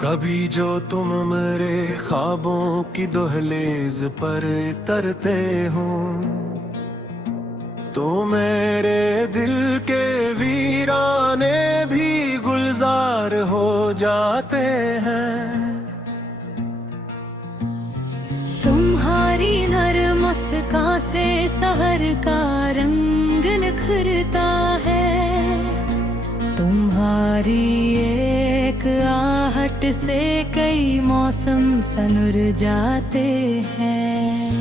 कभी जो तुम मेरे ख्वाबों की दहलीज पर तरते हो तो मेरे दिल के वीराने भी गुलजार हो जाते हैं। तुम्हारी नरम मुस्कान से सहर का रंग निखरता है। तुम्हारी एक आहट से कई मौसम सनुर जाते हैं।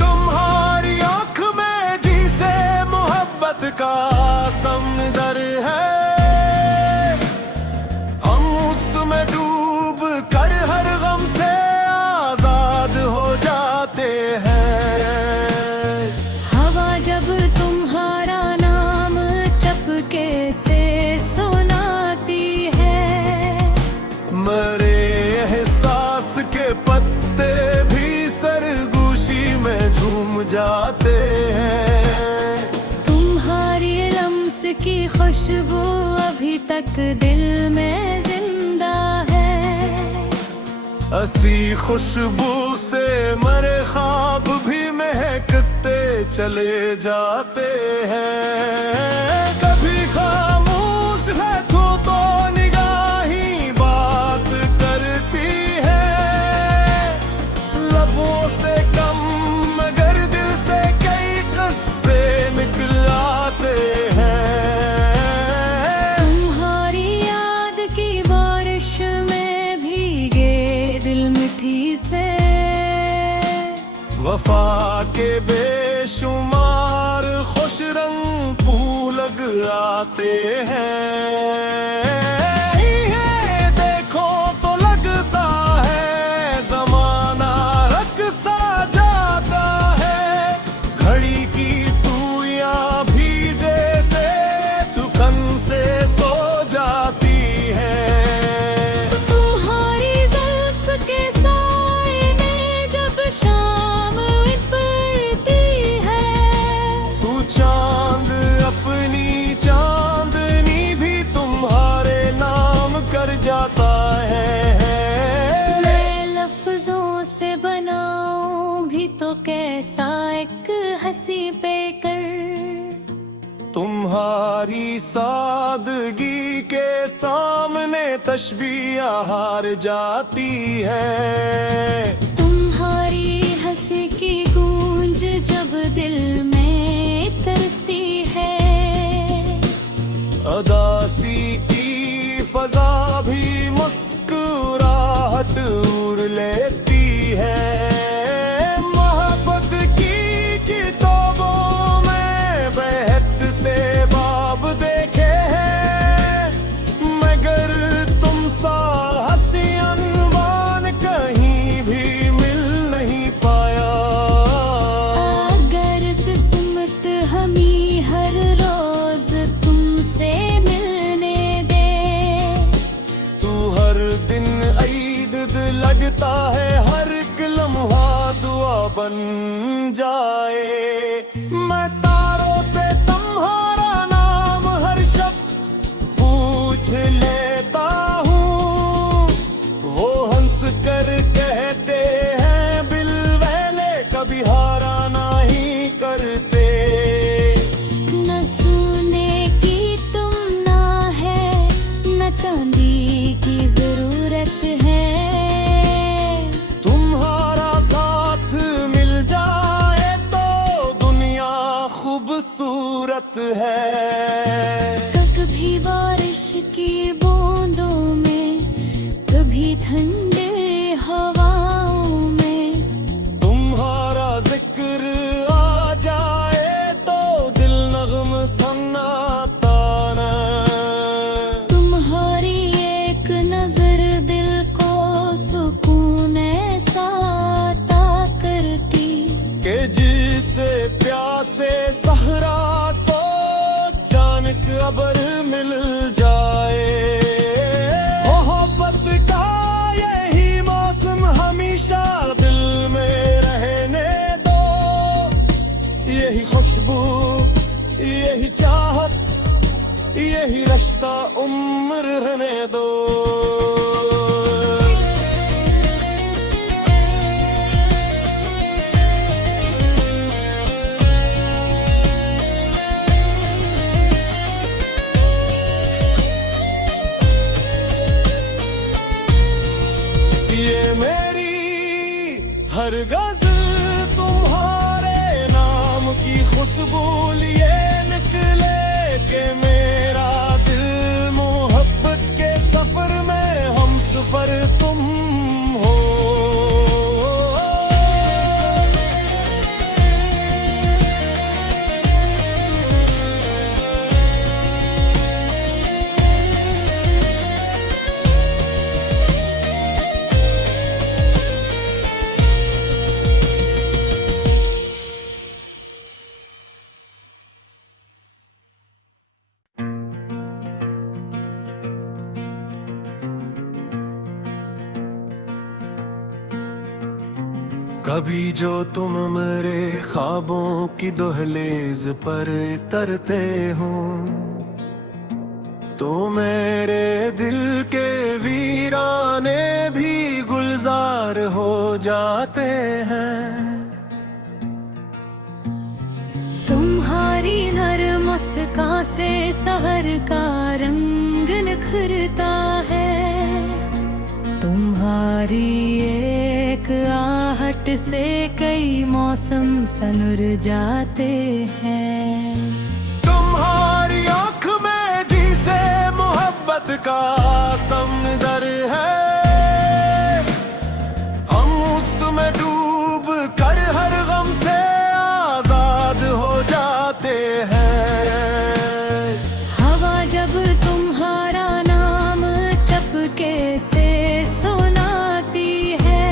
तुम्हारी आँख में जिसे मोहब्बत का समंदर है, हम उसमें डूब कर हर गम से आजाद हो जाते हैं। हवा जब तुम्हारा नाम चपके से सुनाती है, मरे एहसास के पत्ते भी सरगोशी में झूम जाते हैं। तुम्हारी लम्स की खुशबू अभी तक दिल में जिंदा है। ऐसी खुशबू से मरे ख्वाब भी महकते चले जाते हैं। कभी खामोश है तो निगाही बात करती है, लबों से कम मगर दिल से कई किस्से निकल आते हैं। तुम्हारी याद की बारिश में भीगे दिल मिठी से, वफा के बेशुमार खुश रंग फूल लग आते हैं। ये देखो तो लगता है ज़माना रक़्सा जाता है। घड़ी की सुइयां भी जैसे थकन से सो जाती है। तुम्हारी जुल्फ के साए में जब शाम उतरती है, तू चांद अपनी चांदनी भी तुम्हारे नाम कर जाता है। मैं लफ्जों से बनाऊं भी तो कैसा एक हंसी पे कर। तुम्हारी सादगी के सामने तशबीह हार जाती है। तुम्हारी हंसी की गूंज जब दिल में उतरती है, अदासी की फजा भी मुस्कुराहट उड़ लेती है। मोहब्बत की किताबों में बेहद से बाब देखे हैं, मगर तुम सा हंसी अनवान कहीं भी मिल नहीं पाया। अगर किस्मत हमें हर रोज तुमसे मिलने दे, तू हर दिन ईद लगता है, हर एक लम्हा दुआ बन जाए। मैं तारों से तुम्हारा नाम हर शब पूछ लेता हूँ, वो हंस कर कहते हैं बिलवैले कभी हारा नहीं करते। न सोने की तुम ना है, न चांदी की जरूरत है। तुम्हारा साथ मिल जाए तो दुनिया खूबसूरत है। कभी बारिश की बूंदों में, कभी ठंडे हवाओं में, तुम्हारा जिक्र आ जाए तो दिल नग़्म सुनाता ना। तुम्हारी एक नजर दिल को सुकून ऐसा अता करती, कि जिसे प्यासे सहरा को अचानक अबर मिल जाए। मोहब्बत का यही मौसम हमेशा दिल में रहने दो, यही खुशबू, यही चाहत, यही रिश्ता उम्र रहने दो। खुशबू लिए निकले के मेरा दिल मोहब्बत के सफर में हम सफर तुम हो। कभी जो तुम मेरे ख्वाबों की दहलीज पर तरते हो तो मेरे दिल के वीराने भी गुलजार हो जाते हैं। तुम्हारी नरम मुस्कान से सहर का रंग निखरता है। तुम्हारी एक आहट से कई मौसम सनुर जाते हैं। तुम्हारी आँख में जिसे मोहब्बत का समंदर है, हम उसमें डूब कर हर गम से आजाद हो जाते हैं। हवा जब तुम्हारा नाम चपके से सुनाती है,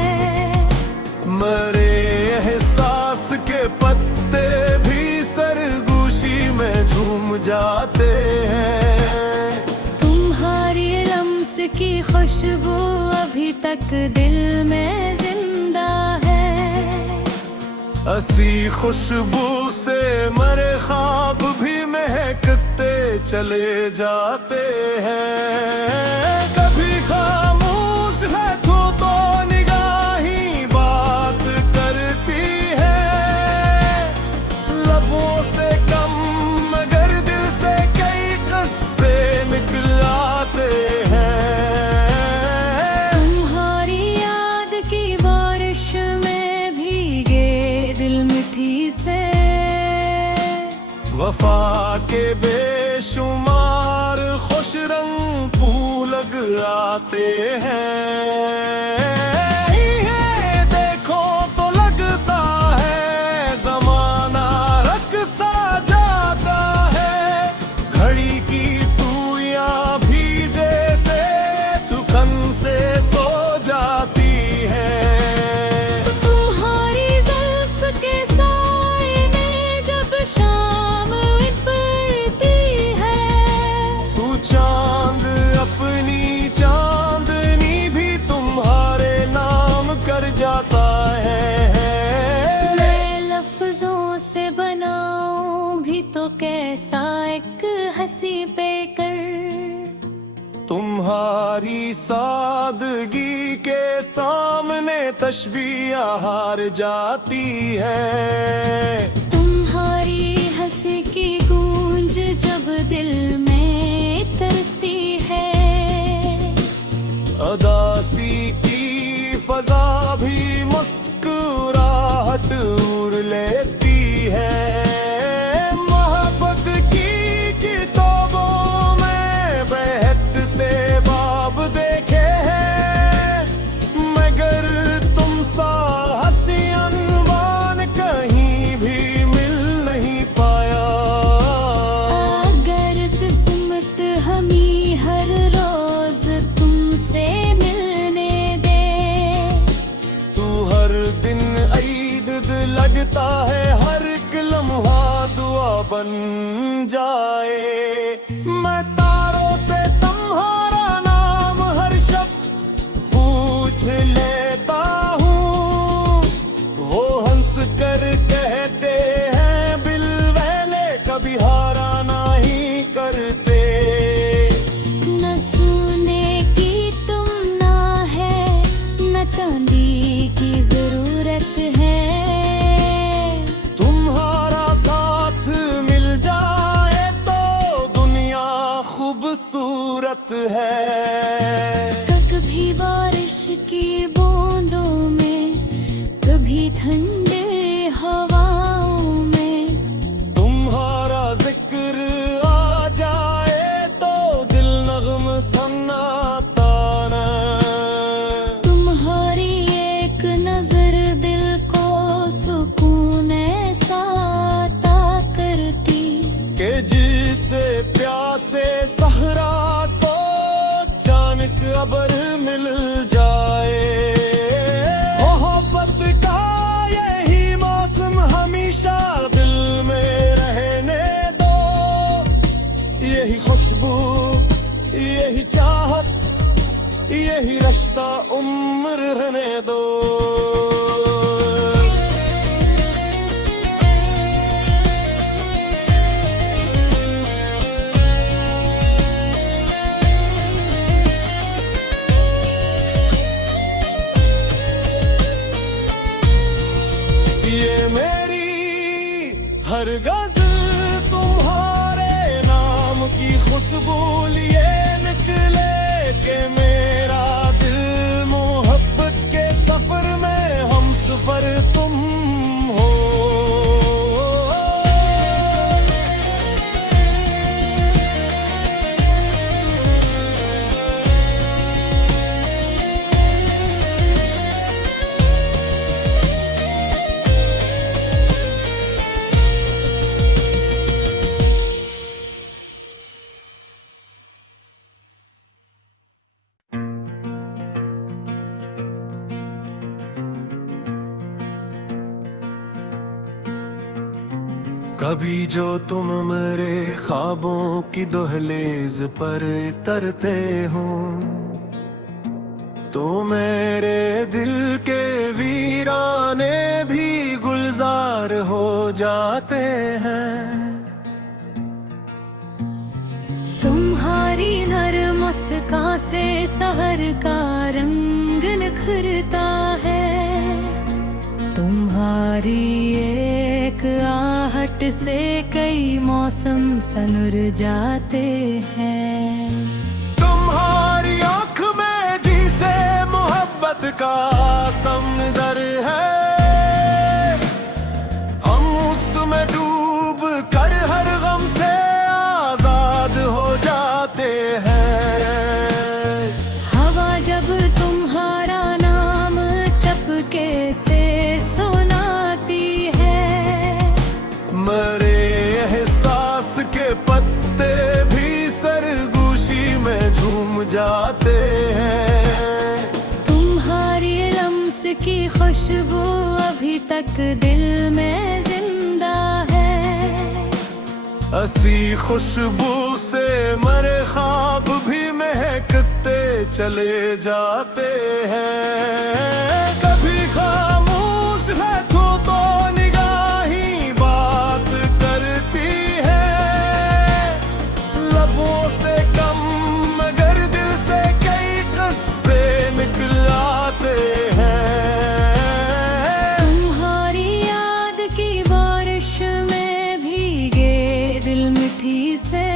मरे एहसास के पत्ते भी सरगोशी में झूम जाते हैं। तुम्हारी लम्स की खुशबू अभी तक दिल में जिंदा है। ऐसी खुशबू से मरे ख्वाब भी महकते चले जाते हैं। कभी खामोश है तो निगाही बात करती है, लबों से कम मगर दिल से कई किस्से निकल आते हैं। तुम्हारी याद की बारिश में भीगे दिल मिठी से, वफा के बेशुमार खुश रंग फूल आते हैं। ये देखो तो लगता है ज़माना रक़्सा जाता है। घड़ी की सुइयां भी जैसे थकन से सो जाती है। तुम्हारी जुल्फ के साए में जब शाम उतरती है, तू चांद अपनी चांदनी भी तुम्हारे नाम कर जाता है। मैं लफ्जों से बनाऊं भी तो कैसा एक हंसी पे कर। तुम्हारी सादगी के सामने तशबीह हार जाती है। तुम्हारी हंसी की गूंज जब दिल में उतरती है, अदासी की फजा भी मुस्कुराहट उड़ लेती है। मोहब्बत की किताबों में बहत से बाब देखे हैं, मगर तुम सा हंसी अनवान कहीं भी मिल नहीं पाया। अगर किस्मत हमें हर रोज तुमसे मिलने दे, तू हर दिन ईद लगता है, हर एक लम्हा दुआ बन जाए। मैं तारों से तुम्हारा नाम हर शब्द पूछ लेता हूँ। वो हंस कर कहते हैं बिलवैले कभी हारा नहीं करते। न सोने की तुम ना है, न चांदी की जरूरत है। तुम्हारा साथ मिल जाए तो दुनिया खूबसूरत है। कभी बारिश की बूंदों में, कभी ठंडे हवाओं में, यही रिश्ता उम्र रहने दो। ये मेरी हर गज़ल तुम्हारे नाम की खुशबू लिए निकले के मेरा दिल मोहब्बत के सफर में हम सफर तुम हो। कभी जो तुम मेरे ख्वाबों की दहलीज पर तरते हो तो मेरे दिल के वीराने भी गुलजार हो जाते हैं। तुम्हारी नरम मुस्कान से सहर का रंग निखरता है। तुम्हारी एक आहट से कई मौसम सनुर जाते हैं। तुम्हारी आँख में जिसे मोहब्बत का समंदर है, हम उसमें डूब कर हर गम से आजाद हो जाते हैं। हवा जब तुम्हारा नाम चपके से सुनाती है, मरे एहसास के पत्ते भी सरगोशी में झूम जाते हैं। तुम्हारी लम्स की खुशबू अभी तक दिल में जिंदा है। हसी खुशबू से मरे ख्वाब भी महकते चले जाते हैं। कभी खामोश है तो निगाही बात करती है, लबों से कम मगर दिल से कई किस्से निकल आते हैं। तुम्हारी याद की बारिश में भीगे दिल मिठी से,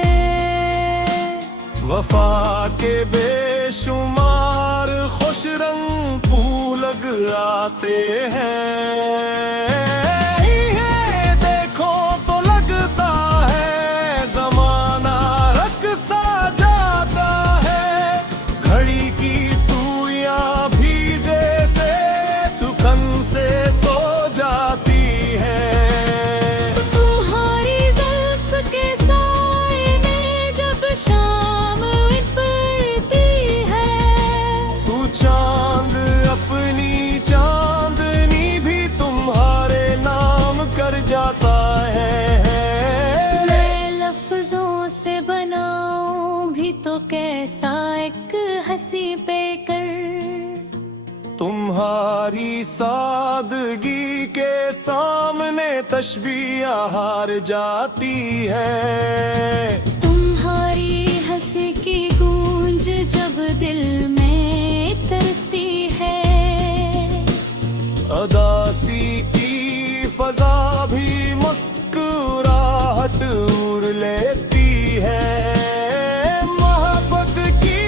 वफा के बेशुमार खुश रंग फूल आते हैं। ये देखो तो लगता है जमाना रक़्सा जाता है। घड़ी की सुइयां भी जैसे थकन से सो जाती है। तुम्हारी जुल्फ के साए में जब शाम उतरती है, तू चांद अपनी चांदनी भी तुम्हारे नाम कर जाता है। मैं लफ्जों से बनाऊं भी तो कैसा एक हंसी पे कर। तुम्हारी सादगी के सामने तशबीह हार जाती है। तुम्हारी हंसी की गूंज जब दिल में उतरती है, अदासी की फजा भी मुस्कुराहट उड़ लेती है। मोहब्बत की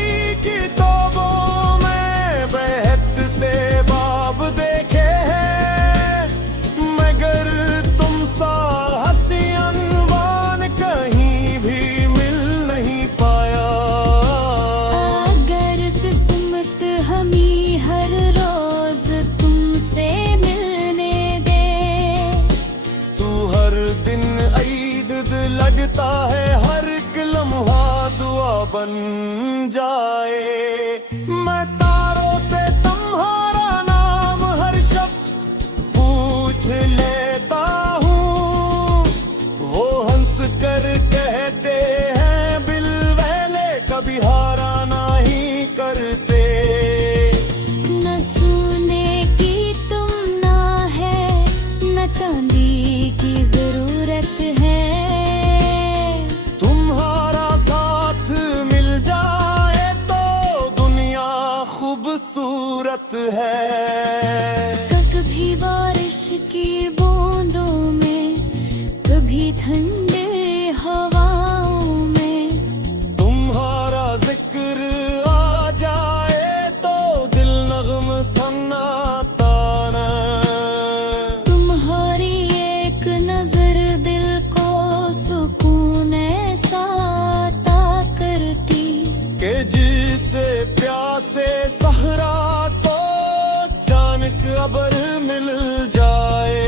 किताबों में बहत से बाब देखे हैं, मगर तुम सा हंसी अनवान कहीं भी मिल नहीं पाया। अगर किस्मत हमें हर रोज तुमसे मिलने दे, तू हर दिन ईद लगता है, हर एक लम्हा है। कभी बारिश की बूंदों में, कभी ठंडे हवाओं में, तुम्हारा जिक्र आ जाए तो दिल नग़म सन्नाता न। तुम्हारी एक नजर दिल को सुकून ऐसा अता करती कि जिसे प्यासे सहरा को अचानक अबर मिल जाए।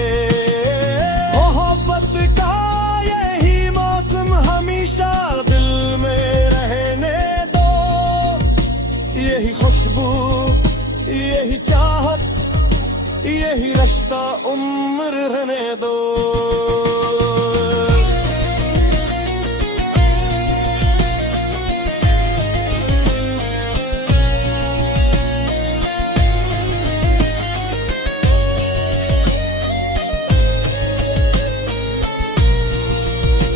मोहब्बत का यही मौसम हमेशा दिल में रहने दो, यही खुशबू, यही चाहत, यही रिश्ता उम्र रहने दो।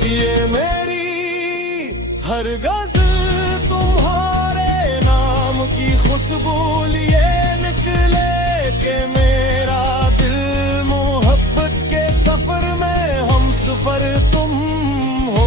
ये मेरी हर गज़ल तुम्हारे नाम की खुशबू लिए निकले कि मेरा दिल मोहब्बत के सफर में हम सफर तुम हो।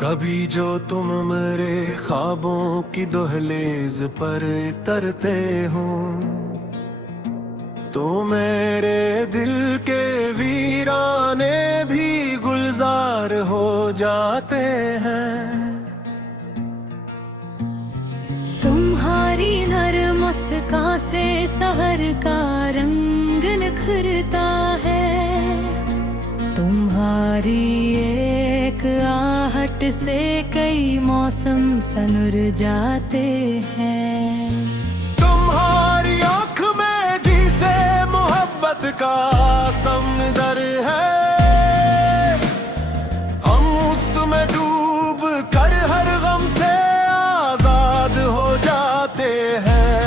कभी जो तुम मेरे ख्वाबों की दहलीज पर तरते हो तो मेरे दिल के वीराने भी गुलजार हो जाते हैं। तुम्हारी नरम मुस्कान से सहर का रंग निखरता है। तुम्हारी एक आहट से कई मौसम सनुर जाते हैं। तुम्हारी आँख में जिसे मोहब्बत का समंदर है, हम उसमें डूब कर हर गम से आजाद हो जाते हैं।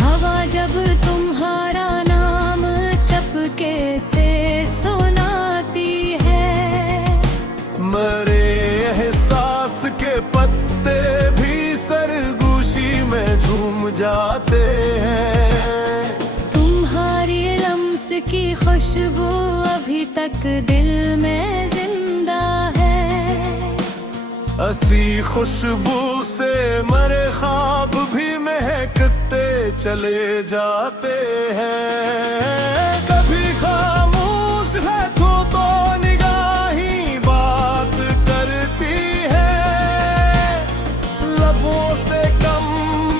हवा जब तुम्हारा नाम चपके से सुनाती है, मरे एहसास के पत्ते भी सरगोशी में झूम जाते हैं। तुम्हारी लम्स की खुशबू अभी तक दिल में जिंदा है। ऐसी खुशबू से मरे ख्वाब भी महकते चले जाते हैं। कभी खामोश है तो निगाही बात करती है, लबों से कम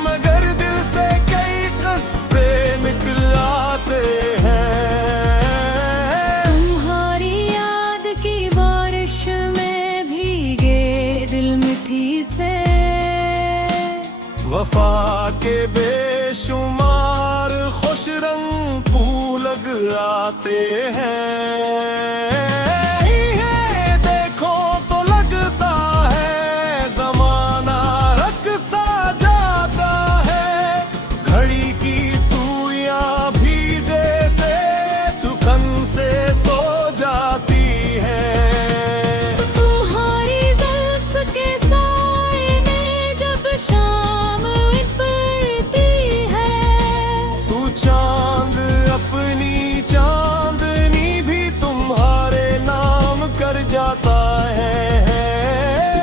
मगर दिल से कई किस्से निकल आते हैं। तुम्हारी याद की बारिश में भीगे दिल मिठी से, वफा के बेशुमार खुश रंग फूल आते हैं। ये देखो तो लगता है ज़माना रख सा जाता है, घड़ी की सुइयां भी जैसे थकन से सो जाती है। तुम्हारी जुल्फ के साए में जब शाम उतरती है, तू चांद अपनी चांदनी भी तुम्हारे नाम कर जाता है।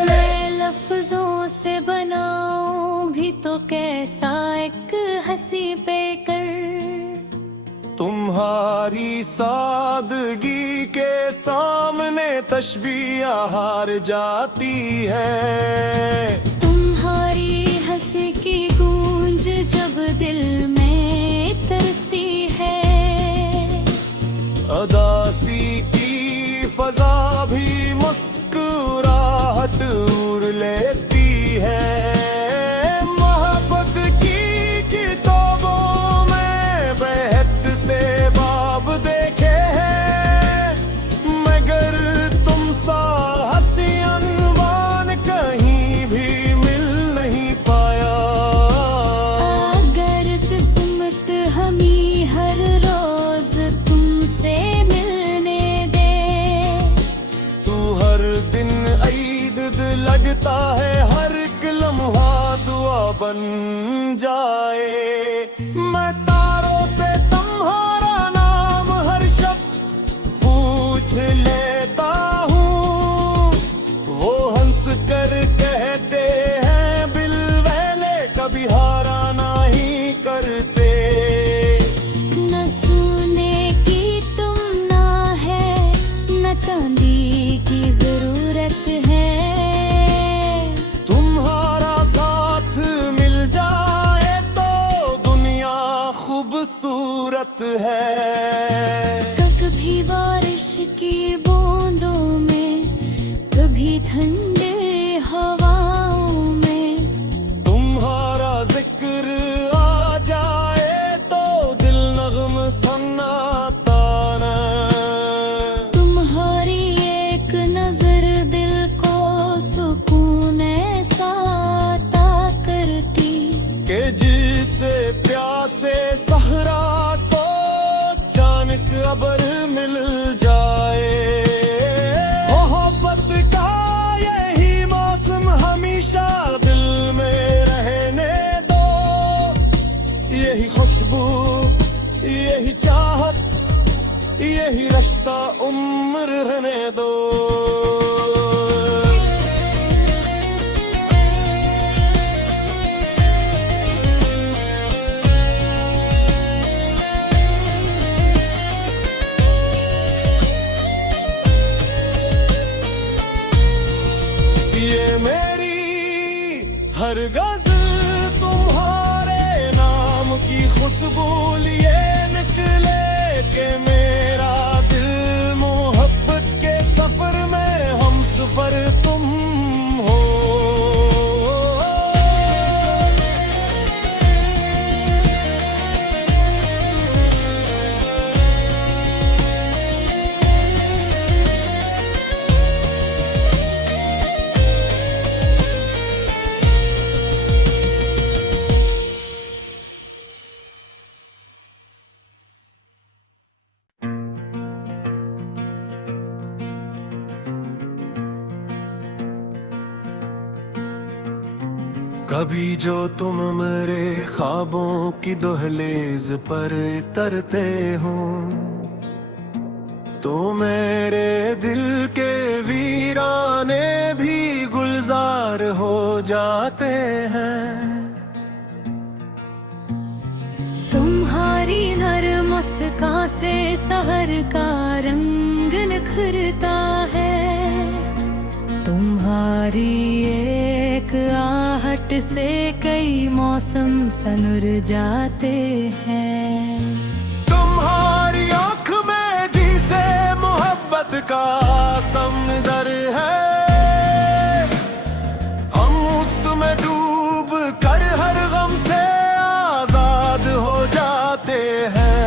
मैं लफ्जों से बनाऊं भी तो कैसा एक हंसी पे कर। तुम्हारी सादगी के सामने तशबीह हार जाती है। तुम्हारी हंसी की गूंज जब दिल में तरती है, अदासी की फजा भी मुस्कुराहट उड़ लेती है। मोहब्बत की हैं। कभी बारिश की बूंदों में, कभी ठंडे हवाओं में, तुम्हारा जिक्र आ जाए तो दिल नग़्म सुनाता है। तुम्हारी एक नजर दिल को सुकून ऐसा अता करती कि जिसे प्यासे सहरा को अचानक अबर मिल जाए। मोहब्बत का यही मौसम हमेशा दिल में रहने दो। यही खुशबू, यही चाहत, यही रिश्ता उम्र रहने दो। ये मेरी हर गज़ल तुम्हारे नाम की खुशबू लिए निकले कि मेरा दिल मोहब्बत के सफर में हम सफर तुम हो। कभी जो तुम मेरे ख्वाबों की दहलीज पर तरते हो तो मेरे दिल के वीराने भी गुलजार हो जाते हैं। तुम्हारी नरम मुस्कान से सहर का रंग निखरता है। तुम्हारी एक आहट से कई मौसम सनुर जाते हैं। तुम्हारी आँख में जिसे मोहब्बत का समंदर है, हम उसमें डूब कर हर गम से आजाद हो जाते हैं।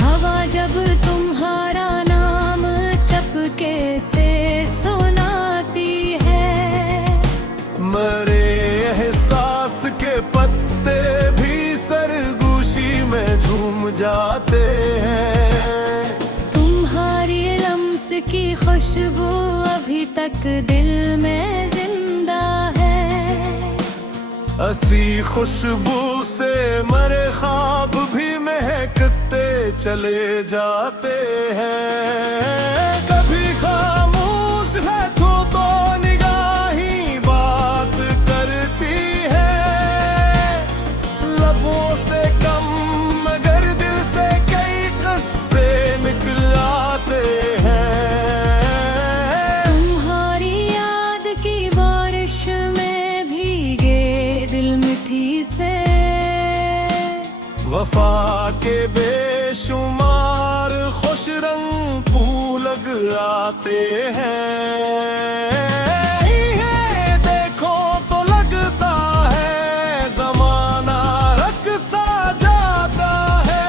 हवा जब तुम्हारा नाम चपके से सुनाती है, मरे एहसास के पत्ते भी सरगोशी में झूम जाते हैं। तुम्हारी लम्स की खुशबू अभी तक दिल में जिंदा है। असी खुशबू से मरे ख्वाब भी महकते चले जाते हैं। कभी खामोश है तो निगाही बात करती है, लबों से कम मगर दिल से कई किस्से निकल आते हैं। तुम्हारी याद की बारिश में भीगे दिल मिठी से, वफा के बेशुमार खुश रंग फूल आते हैं। ये देखो तो लगता है जमाना रक़्सा जाता है।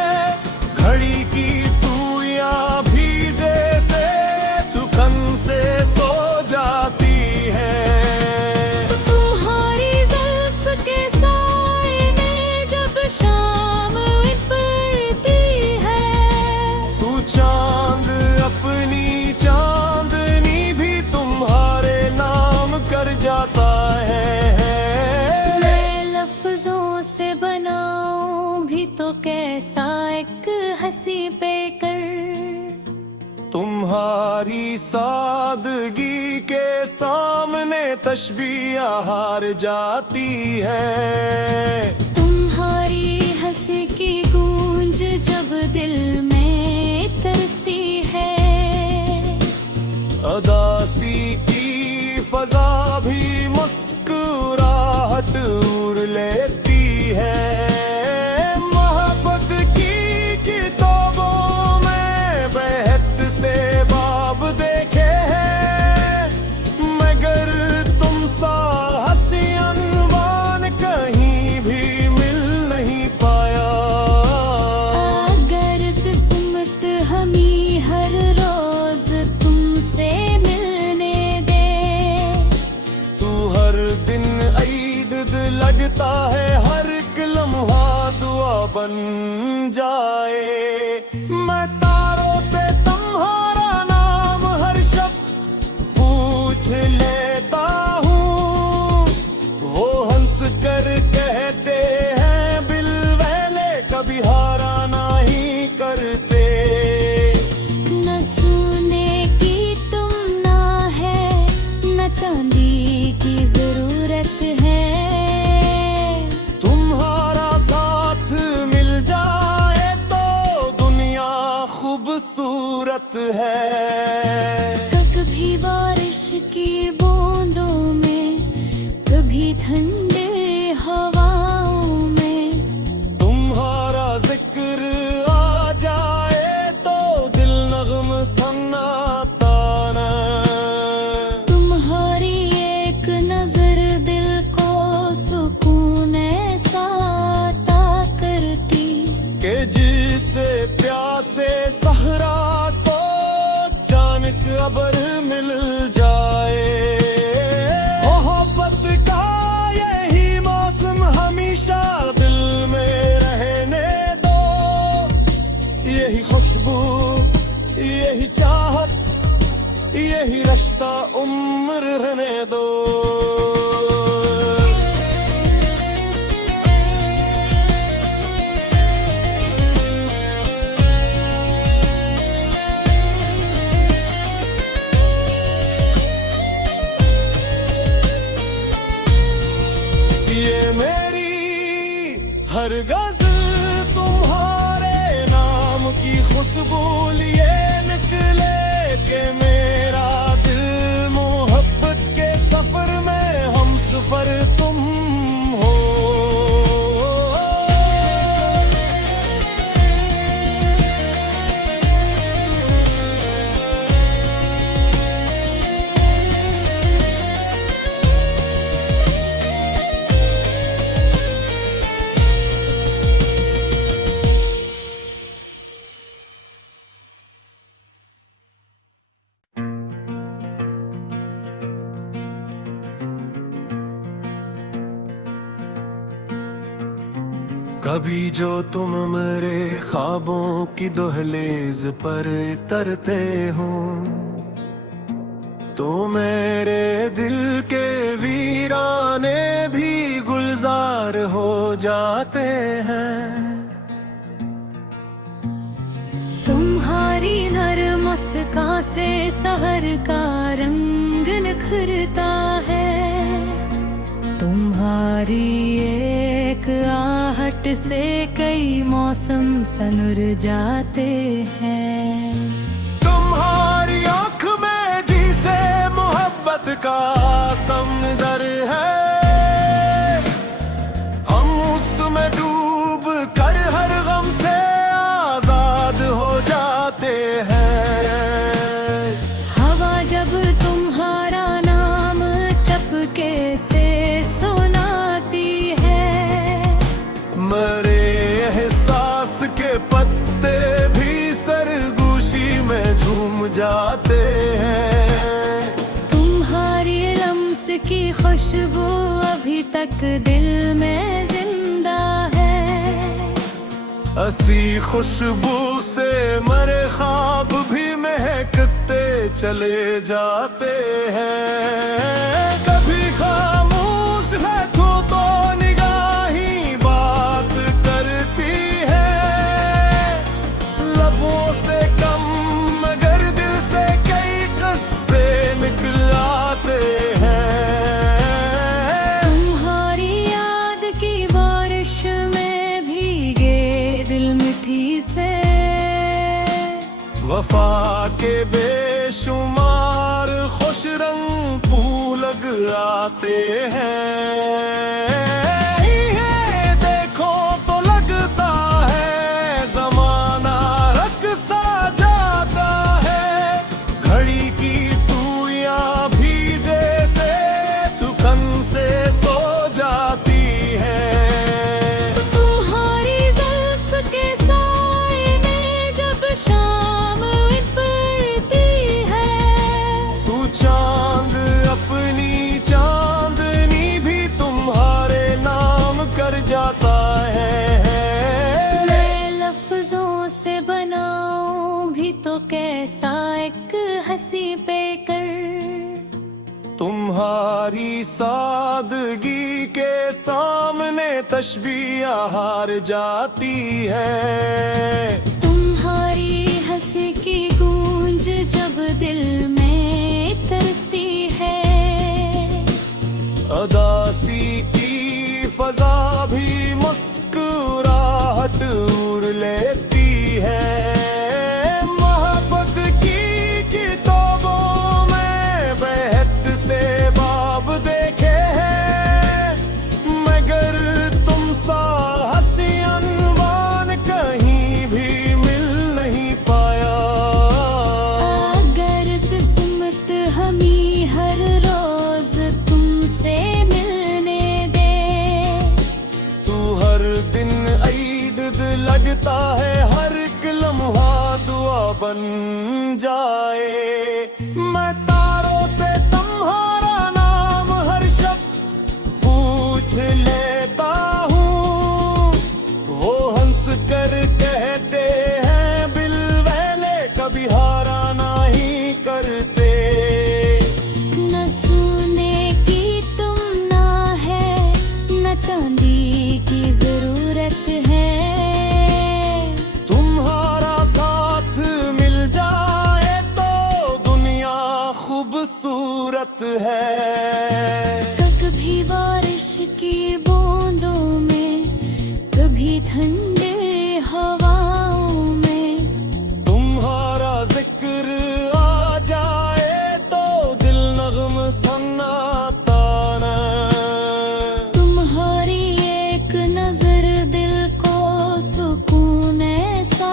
घड़ी की सुइयां भी जैसे थकन से सो जाती है। तुम्हारी जुल्फ के साए में जब शाम उतरती है, तू चांद अपनी चांदनी भी तुम्हारे नाम कर जाता है। मैं लफ्जों से बनाऊं भी तो कैसा एक हंसी पे कर। तुम्हारी सादगी के सामने तशबीह हार जाती है। तुम्हारी हंसी की गूंज जब दिल में तरती है, अदासी की फजा भी मुस्कुराहट उड़ लेती है। मोहब्बत की जाए। मैं तारों से तुम्हारा नाम हर शब्द पूछ लेता हूँ। वो हंस कर कहते हैं बिलवैले कभी हारा नहीं करते। न सोने की तुम ना है, न चांदी की जरूरत है। तुम्हारा साथ मिल जाए तो दुनिया खूबसूरत है। कभी बारिश की बूंदों में, कभी ठंडे हवाओं में, तुम्हारा जिक्र आ जाए तो दिल नग़्म सुनाता ना। तुम्हारी एक नजर दिल को सुकून ऐसा अता करती कि जिसे प्यासे सहरा को अचानक अबर मिल जाए। मोहब्बत का यही मौसम हमेशा दिल में रहने दो। यही खुशबू, यही चाहत, यही रिश्ता उम्र रहने दो। ये मेरी हर गज़ल तुम्हारे नाम की खुशबू लिए निकले कि मेरा दिल मोहब्बत के सफर में हम सफर तुम हो। कभी जो तुम मेरे ख्वाबों की दहलीज पर उतरते हो तो मेरे दिल के वीराने भी गुलजार हो जाते हैं। तुम्हारी नरम मुस्कान से सहर का रंग निखरता है। तुम्हारी एक आहट से कई मौसम सनुर जाते हैं। तुम्हारी आँख में जिसे मोहब्बत का समंदर है, हम उसमें डूब कर हर गम से आजाद हो जाते हैं। हवा जब तुम्हारा नाम चपके से सुनाती है, मरे एहसास के पत्ते भी सरगोशी में झूम जाते हैं। तुम्हारी लम्स की खुशबू अभी तक दिल में जिंदा है। हसी खुशबू से मरे ख्वाब भी महकते चले जाते हैं। कभी खामोश है तो निगाही बात करती है। लबों से कम मगर दिल से कई किस्से निकल आते हैं। तुम्हारी याद की बारिश में भीगे दिल मिठी से, वफा के बेशुमार खुश रंग फूल आते हैं। ये देखो तो लगता है जमाना रक़्सा जाता है। घड़ी की सुइयां भी जैसे थकन से सो जाती है। तुम्हारी जुल्फ के साए में जब शाम उतरती है, तू चांद अपनी चांदनी भी तुम्हारे नाम कैसा एक हंसी पे कर। तुम्हारी सादगी के सामने तशबीह हार जाती है। तुम्हारी हंसी की गूंज जब दिल में उतरती है, अदासी की फजा भी मुस्कुराहट उड़ लेती है। मोहब्बत की किताबों में बेहद से बाब देखे हैं, मगर तुम सा हंसी अनवान कहीं भी मिल नहीं पाया। अगर किस्मत हमें हर रोज तुमसे मिलने दे, तू हर दिन ईद लगता है, हर एक लम्हा दुआ बन जाए। मैं तारों से तुम्हारा नाम हर शब्द पूछ लेता हूँ, वो हंस कर कहते हैं बिलवैले कभी हारा नहीं करते। न सोने की तुम ना है, न चांदी की जरूरत है। तुम्हारा साथ मिल जाए तो दुनिया खूबसूरत है। कभी बारिश की बूंदों में, कभी ठंडे हवाओं में, तुम्हारा जिक्र आ जाए तो दिल नग़म सुनाता है। तुम्हारी एक नजर दिल को सुकून ऐसा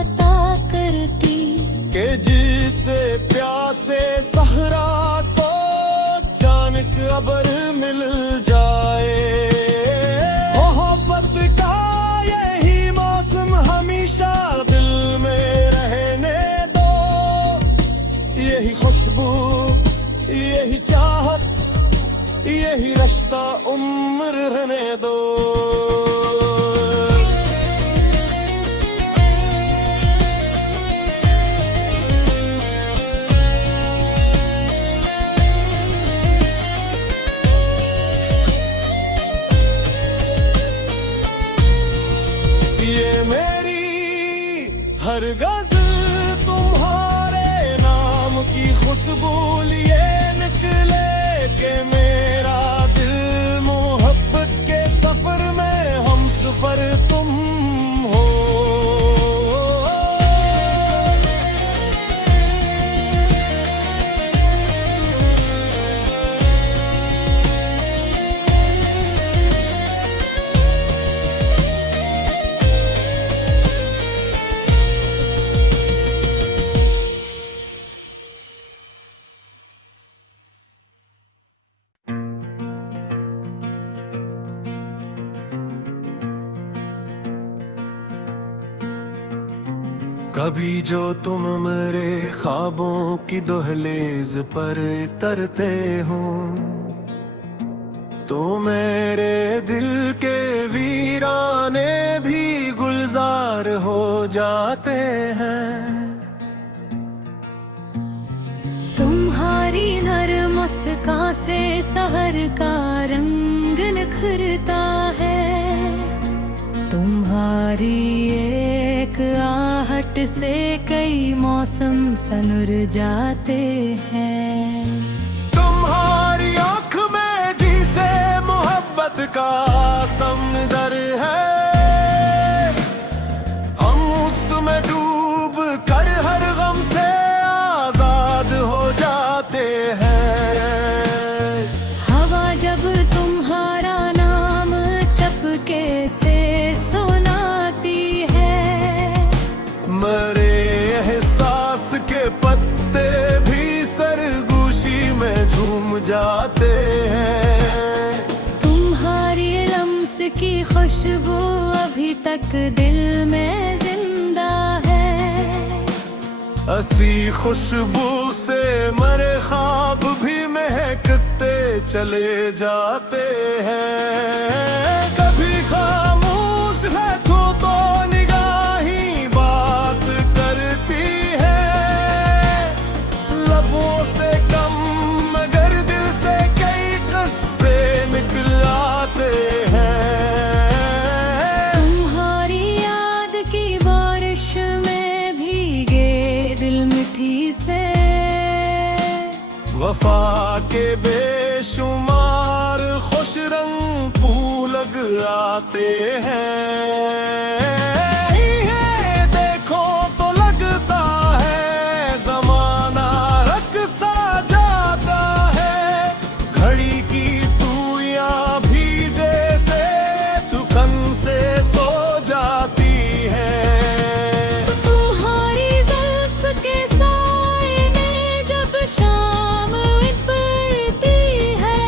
अता करती, कि जिसे प्यासे सहरा को अचानक अबर मिल जाए। मोहब्बत का यही मौसम हमेशा दिल में रहने दो, यही खुशबू, यही चाहत, यही रिश्ता उम्र रहने दो। ये मेरी हर गज़ल तुम्हारे नाम की खुशबू लिए निकले, के मेरा दिल मोहब्बत के सफर में हम सफर तुम हो। कभी जो तुम मेरे ख्वाबों की दहलीज पर तरते हो, तो मेरे दिल के वीराने भी गुलजार हो जाते हैं। तुम्हारी नरम मुस्कान से सहर का रंग निखरता है। तुम्हारी एक आहट से कई मौसम सनुर जाते हैं। तुम्हारी आँख में जिसे मोहब्बत का समंदर है, हम उसमें डूब कर हर गम से आजाद हो जाते हैं। हवा जब तुम्हारा नाम चपके से सुनाती है, मरे एहसास के पत्ते भी सरगोशी में झूम जाते हैं। तुम्हारी लम्स की खुशबू अभी तक दिल में जिंदा है। हसी खुशबू से मरे ख्वाब भी महकते चले जाते हैं। कभी खामोश है तो निगाही बात करती है, वफा के बेशुमार खुश रंग फूल आते हैं। देखो तो लगता है जमाना रक़्सा जाता है, घड़ी की सुइयां भी जैसे थकन से सो जाती है। तुम्हारी ज़ुल्फ़ के साए में जब शाम उतरती है,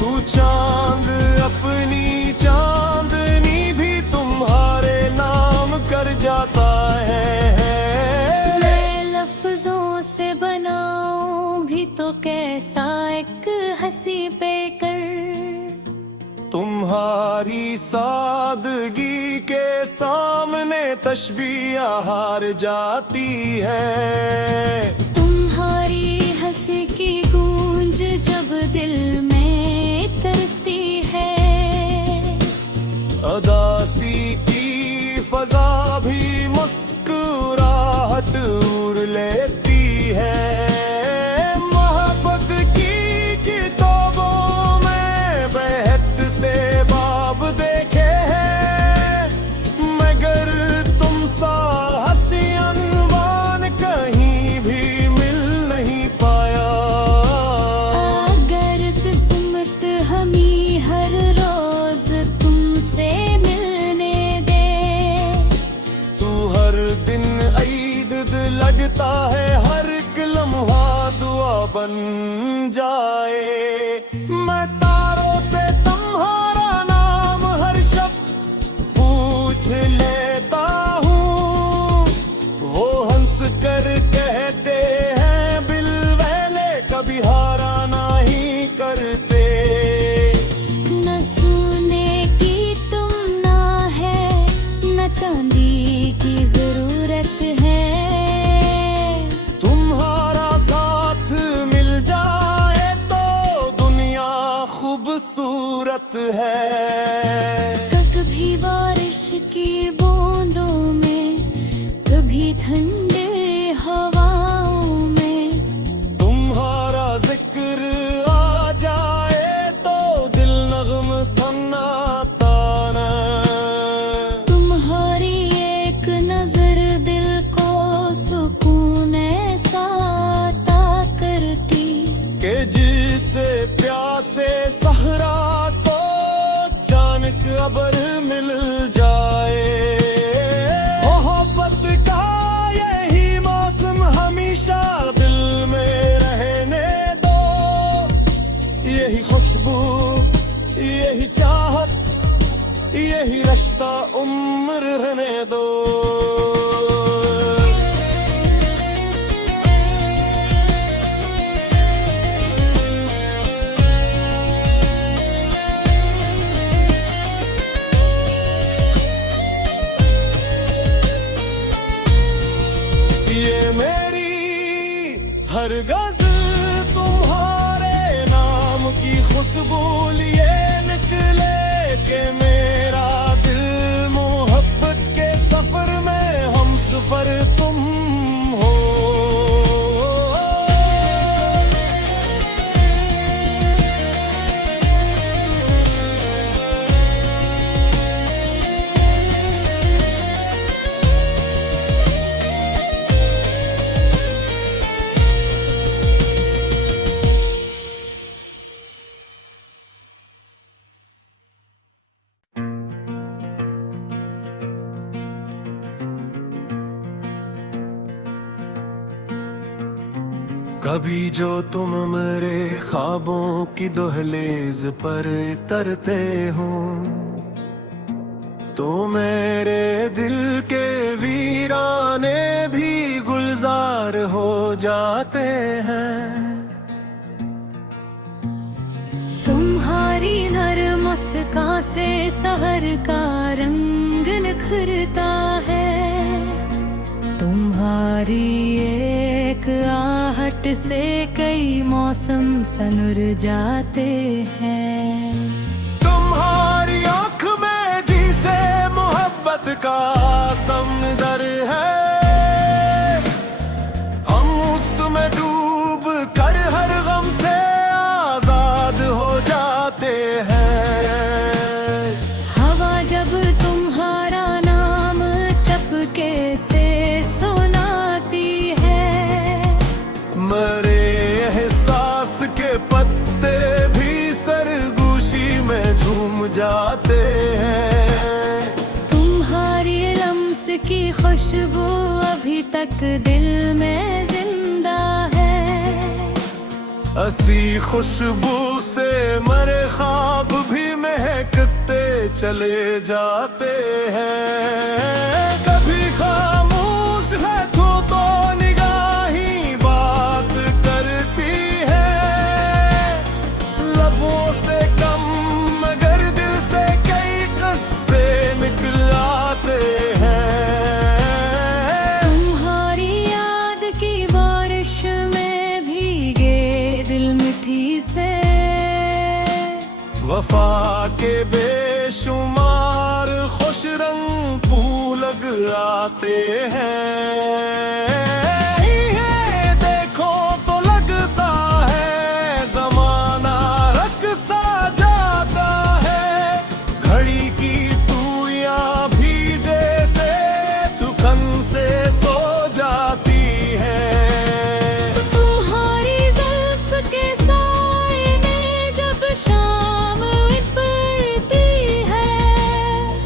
तू चांद अपनी चांदनी भी तुम्हारे नाम कर जाता है। मैं लफ्ज़ों से बनाऊं भी तो कैसा एक हंसी पे कर। तुम्हारी सादगी के सामने तशबीह हार जाती है। तुम्हारी हंसी की गूंज जब दिल में उतरती है, अदासी की फजा भी मुस्कुराहट उड़ लेती है। मोहब्बत की किताबों में बेहद से बाब देखे हैं, मगर तुम सा हंसी अनवान कहीं भी मिल नहीं पाया। अगर किस्मत हमें हर रोज तुमसे मिलने दे, तू हर दिन ईद लगता है, हर एक लम्हा दुआ बन जाए। मैं तारों से तुम्हारा नाम हर शब्द पूछ लेता हूँ, वो हंस कर कहते हैं बिलवैले कभी हारा नहीं करते। न सोने की तुम ना है, न चांदी की जरूरत है। तुम्हारा साथ मिल जाए तो दुनिया खूबसूरत है। कभी बारिश की बूंदों में, कभी ठंडे हवाओं में, तुम्हारा जिक्र आ जाए तो दिल नग़म सुनाता ना। तुम्हारी एक नजर दिल को सुकून ऐसा अता करती, कि जिसे प्यासे सहरा को अचानक अबर मिल जाए। मोहब्बत का यही मौसम हमेशा दिल में रहने दो, यही खुशबू, यही चाहत, यही रिश्ता उम्र रहने दो। ये मेरी हर गज़ल तुम्हारे नाम की खुशबू लिए निकले, कि मेरा दिल मोहब्बत के सफर में हम सफर तुम हो। कभी जो तुम मेरे ख्वाबों की दहलीज पर तरते हो, तो मेरे दिल के वीराने भी गुलजार हो जाते हैं। तुम्हारी नरम मुस्कान से सहर का रंग निखरता है। तुम्हारी एक आहट से कई मौसम सनुर जाते हैं। तुम्हारी आँख में जिसे मोहब्बत का समंदर है, हम उसमें डूब कर हर तक दिल में जिंदा है। असी खुशबू से मरे ख्वाब भी महकते चले जाते हैं। कभी खामोश है तो निगाही बात करती है, लबों से कम मगर दिल से कई किस्से निकल आते हैं। तुम्हारी याद की बारिश में भीगे दिल मिठी से, वफा के बेशुमार खुश रंग फूल आते हैं। ये देखो तो लगता है ज़माना रक़्सा जाता है, घड़ी की सुइयां भी जैसे थकन से सो जाती है। तुम्हारी जुल्फ के साए में जब शाम उतरती है,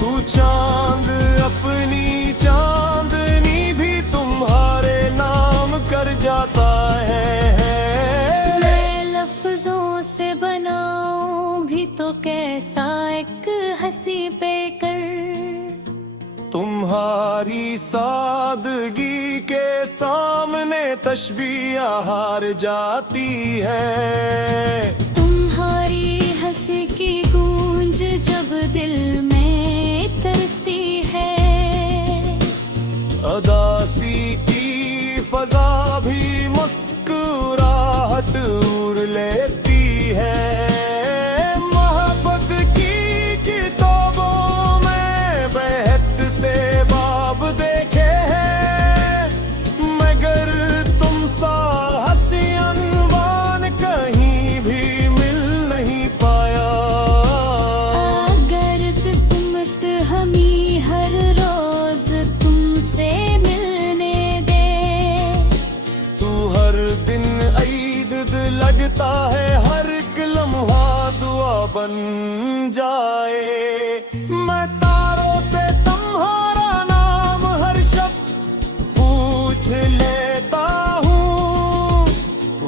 तू चांद अपनी चांदनी भी तुम्हारे नाम कर जाता है। मैं लफ्जों से बनाऊं भी तो कैसा एक हंसी पे कर। तुम्हारी सादगी के सामने तशबीह हार जाती है। तुम्हारी हंसी की गूंज जब दिल में उतरती है, अदासी की फजा भी मुस्कुराहट उड़ लेती है। मोहब्बत की किताबों में बहत से बाब देखे हैं, मगर तुम सा हंसी अनवान कहीं भी मिल नहीं पाया। अगर किस्मत हमें हर रोज तुमसे मिलने दे, तू हर दिन ईद लगता है, हर एक लम्हा दुआ बन जाए। मैं तारों से तुम्हारा नाम हर शब्द पूछ लेता हूँ,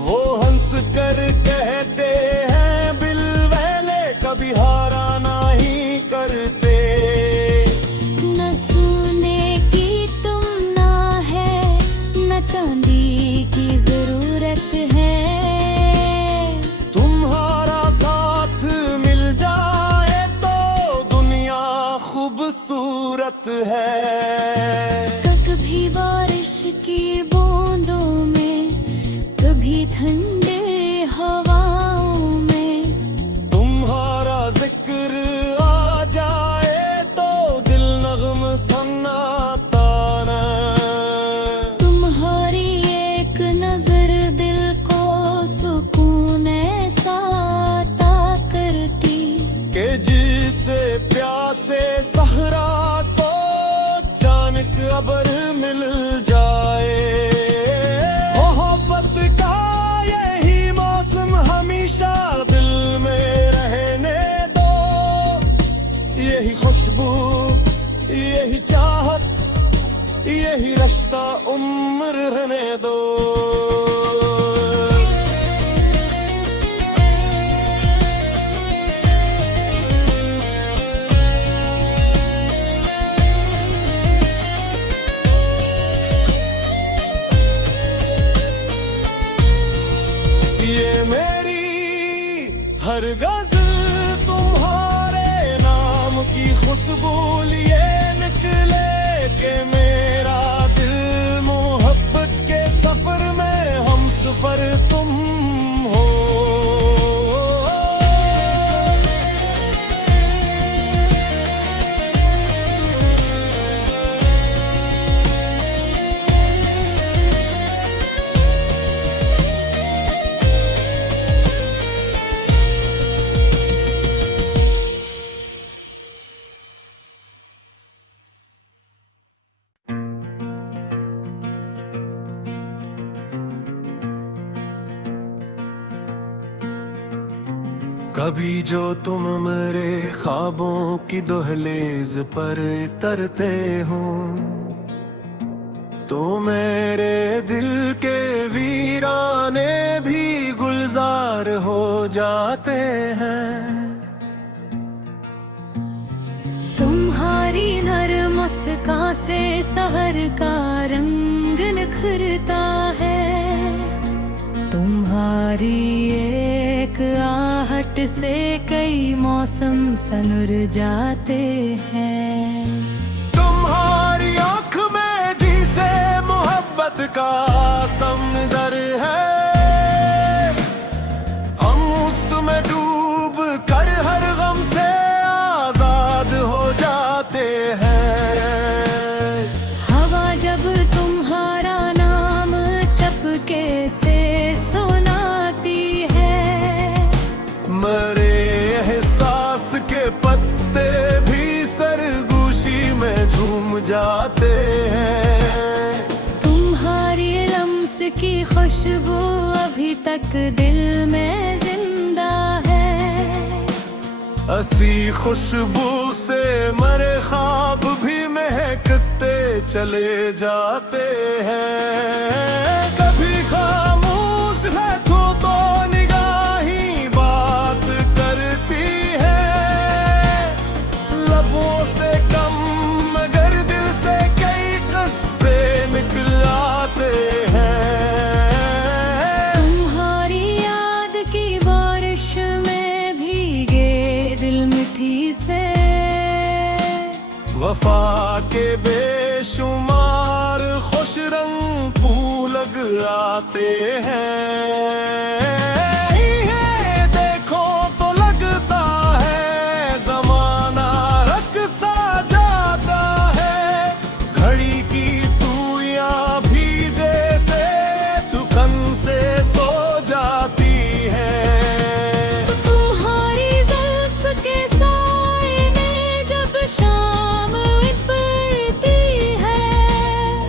वो हंस कर कहते हैं बिलवैले कभी हारा नहीं करते। न सोने की तुम ना है, न चांदी की जरूरत है। तुम्हारा साथ मिल जाए तो दुनिया खूबसूरत है। कभी बारिश की बूंदों में, कभी ठंडे हवाओं में, तुम्हारा जिक्र आ जाए तो दिल नग़्म सुनाता न। तुम्हारी एक नजर दिल को सुकून ऐसा अता करती, के जिसे प्यासे सहरा को अचानक अबर मिल जाए। मोहब्बत का यही मौसम हमेशा दिल में रहने दो, यही खुशबू, यही चाहत, यही रिश्ता उम्र रहने दो। ये मेरी हर गज़ल तुम्हारे नाम की खुशबू लिए निकले, के मेरा दिल मोहब्बत के सफर में हम सफर तुम हो। कभी जो तुम मेरे ख्वाबों की दहलीज पर तरते हो, तो मेरे दिल के वीराने भी गुलजार हो जाते हैं। तुम्हारी नरम मुस्कान से सहर का रंग निखरता है। तुम्हारी एक आहट से कई मौसम सनुर जाते हैं। तुम्हारी आँख में जिसे मोहब्बत का समंदर है, हम उसमें डूब कर हर गम से आजाद हो जाते हैं। हवा जब तुम्हारा नाम चपके से सुनाती है, मरे एहसास के पत्ते भी सरगोशी में झूम जाते हैं। तुम्हारी लम्स की खुशबू अभी तक दिल में जिंदा है। हसी खुशबू से मरे ख्वाब भी महकते चले जाते हैं। कभी खामोश है तो निगाही बात करती है, लबों से कम मगर दिल से कई किस्से निकल आते हैं। तुम्हारी याद की बारिश में भीगे दिल मिठी से, वफा के बेशुमार खुश रंग फूल आते हैं। ये देखो तो लगता है ज़माना रक़्सा जाता है। घड़ी की सुइयां भी जैसे थकन से सो जाती है। तुम्हारी जुल्फ के साए में जब शाम उतरती है,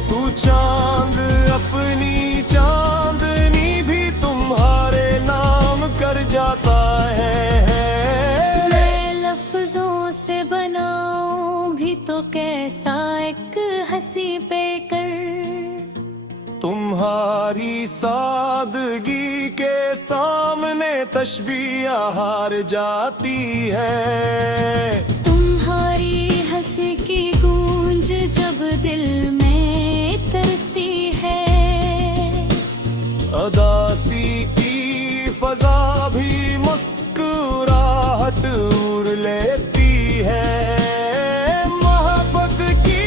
तू चांद अपनी चांदनी भी तुम्हारे नाम कर जाता है। मैं लफ्जों से बनाऊं भी तो कैसा एक हंसी पे कर। तुम्हारी सादगी के सामने तशबीह हार जाती है। तुम्हारी हंसी की गूंज जब दिल में उतरती है, अदासी की फजा भी मुस्कुराहट उड़ लेती है। मोहब्बत की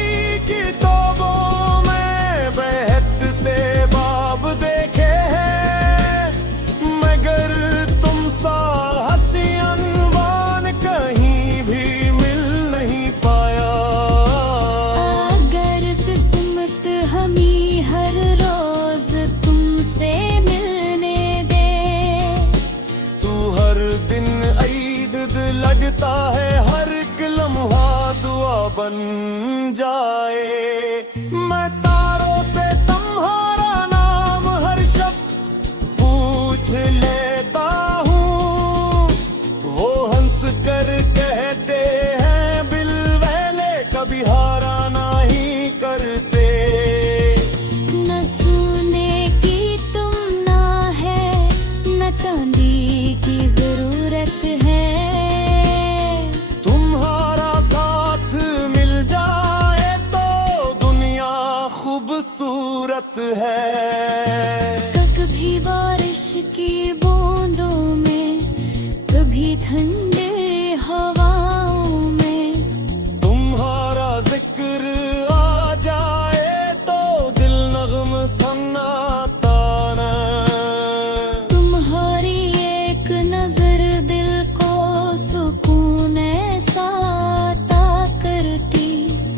किताबों में बहत से बाब देखे हैं, मगर तुम सा हंसी अनवान कहीं भी मिल नहीं पाया। अगर किस्मत हमें हर रोज तुमसे मिलने दे, तू हर दिन ईद लगता है, हर एक लम्हा दुआ बन जाए। मैं तारों से तुम्हारा नाम हर शब्द पूछ लेता हूँ। वो हंस कर कहते हैं बिलवैले कभी हारा नहीं करते। न सोने की तुम ना है, न चांदी की जरूरत है। तुम्हारा साथ मिल जाए तो दुनिया खूबसूरत है। कभी बारिश की बूंदों में, कभी ठंडे हवाओं में, तुम्हारा जिक्र आ जाए तो दिल नग़्म सुनाता ना। तुम्हारी एक नजर दिल को सुकून ऐसा अता करती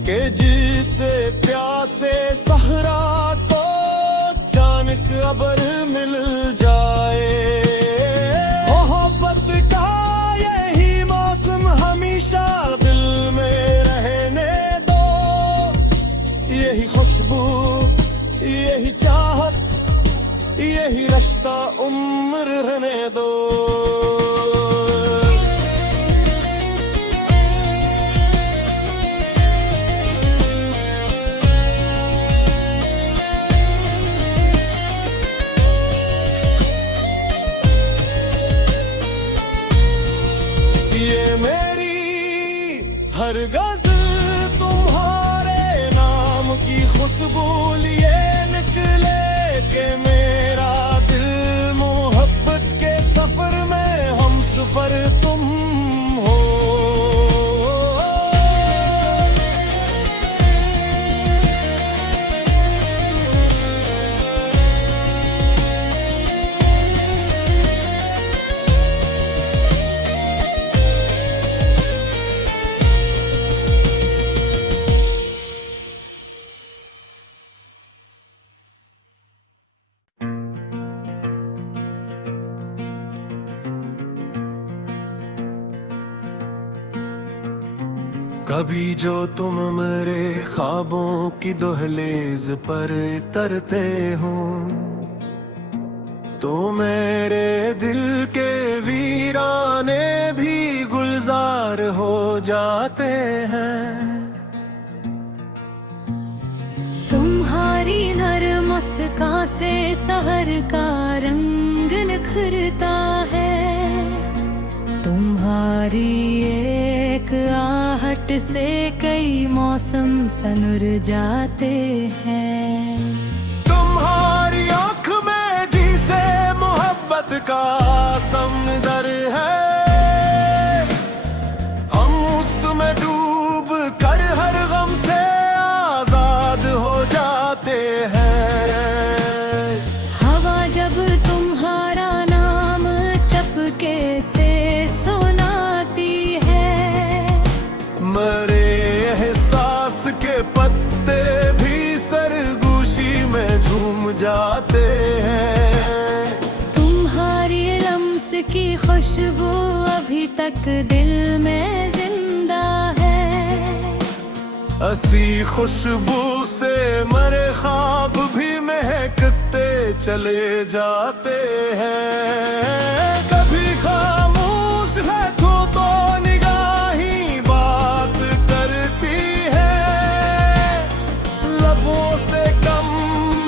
के जिसे प्यासे सहरा को चानक अबर मिल जाए। मोहब्बत का यही मौसम हमेशा दिल में रहने दो। यही खुशबू, यही चाहत, यही रिश्ता उम्र रहने दो। हर गज़ल तुम्हारे नाम की खुशबू लिए निकले के मेरा दिल मोहब्बत के सफर में हम सफर तुम हो। कभी जो तुम मेरे ख्वाबों की दहलीज पर उतरते हो तो मेरे दिल के वीराने भी गुलजार हो जाते हैं। तुम्हारी नरम मुस्कान से सहर का रंग निखरता है। तुम्हारी एक आहट से कई मौसम सनुर जाते हैं। तुम्हारी आँख में जिसे मोहब्बत का समंदर है, हम उसमें डूब कर हर गम से आजाद हो जाते हैं। हवा जब तुम्हारा नाम चपके से सुनाती है, मरे एहसास के पत्ते भी सरगोशी में झूम जाते हैं। तुम्हारी लम्स की खुशबू अभी तक दिल में जिंदा है। ऐसी खुशबू से मरे ख्वाब भी महकते चले जाते हैं। कभी खामोश है तो निगाही बात करती है, लबों से कम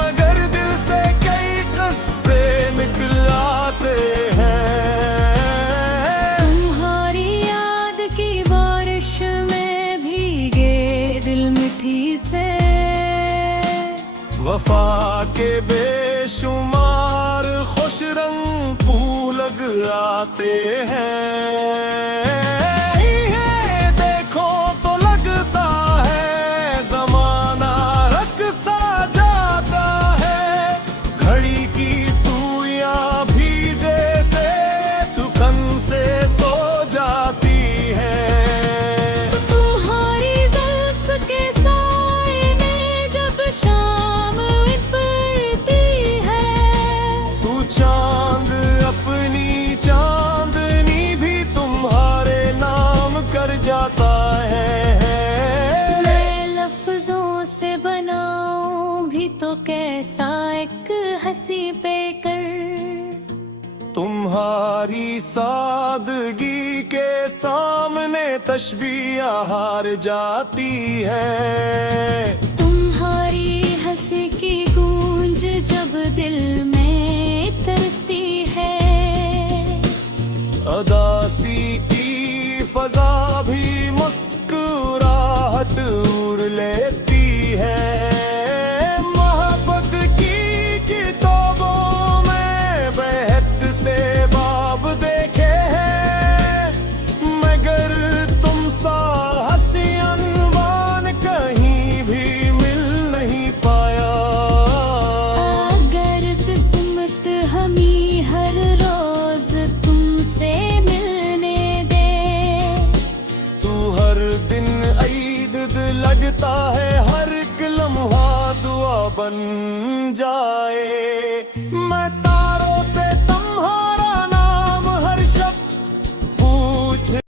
मगर दिल से कई किस्से निकल आते हैं। तुम्हारी याद की बारिश में भीगे दिल मिठी से, वफा के बेशुमार खुश रंग फूल लग आते हैं। ये देखो तो लगता है ज़माना रक़्सा जाता है, घड़ी की सुइयां भी जैसे थकन से सो जाती है। तुम्हारी ज़ुल्फ़ के साए में जब शाम उतरती है, तू चांद अपनी चांदनी भी तुम्हारे नाम कर जाता है। मैं लफ्ज़ों से बनाऊं भी तो कैसा एक हंसी पे कर, तुम्हारी सादगी के सामने तशबीह हार जाती है। तुम्हारी हंसी की गूंज जब दिल में उतरती है, अदासी की फजा भी मुस्कुराहट उड़ लेती है। मोहब्बत की किताबों में बेहद से बाब देखे हैं, मगर तुम सा हंसी अनवान कहीं भी मिल नहीं पाया। अगर किस्मत हमें हर रोज तुमसे मिलने दे, तू हर दिन ईद लगता है, हर एक लम्हा दुआ बन जाए।